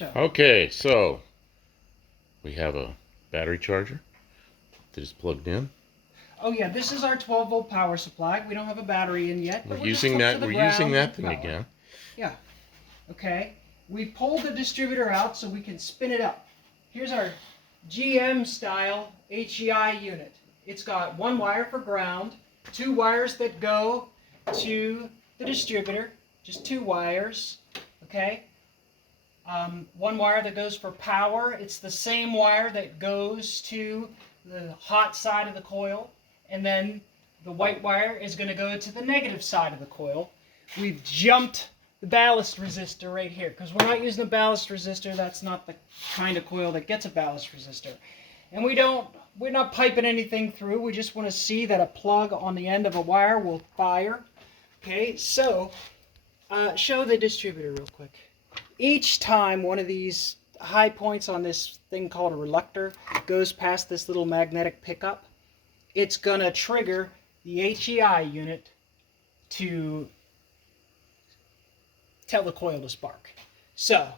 Okay, so we have a battery charger that is plugged in. Oh yeah, this is our 12-volt power supply. We don't have a battery in yet, but We're using that thing power. again. Yeah. Okay. We pulled the distributor out so we can spin it up. Here's our GM style HEI unit. It's got one wire for ground, two wires that go to the distributor, just two wires. Okay. One wire that goes for power. It's the same wire that goes to the hot side of the coil, and then the white wire is going to go to the negative side of the coil. We've jumped the ballast resistor right here because we're not using a ballast resistor. That's not the kind of coil that gets a ballast resistor. And we're not piping anything through. We just want to see that a plug on the end of a wire will fire. Okay, so show the distributor real quick. Each time one of these high points on this thing called a reluctor goes past this little magnetic pickup, it's going to trigger the HEI unit to tell the coil to spark. So,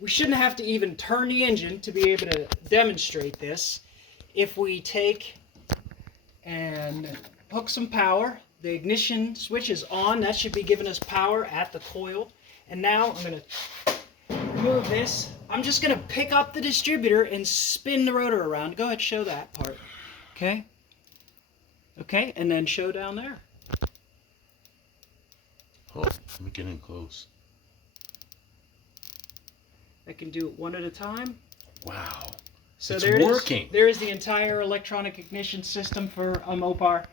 we shouldn't have to even turn the engine to be able to demonstrate this. If we take and hook some power, the ignition switch is on. That should be giving us power at the coil. And now I'm going to remove this. I'm just going to pick up the distributor and spin the rotor around. Go ahead, show that part. Okay? Okay, and then show down there. Oh, let me get in close. I can do it one at a time. Wow. So it's working. There is the entire electronic ignition system for a Mopar.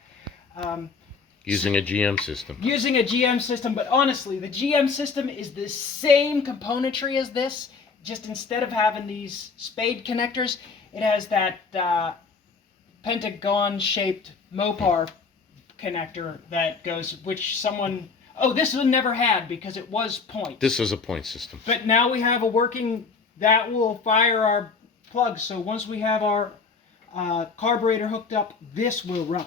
Using a GM system. Using a GM system, but honestly, the GM system is the same componentry as this, just instead of having these spade connectors, it has that pentagon-shaped Mopar connector that goes, which someone... Oh, this one never had because it was point. This is a point system. But now we have a working... That will fire our plugs, so once we have our carburetor hooked up, this will run.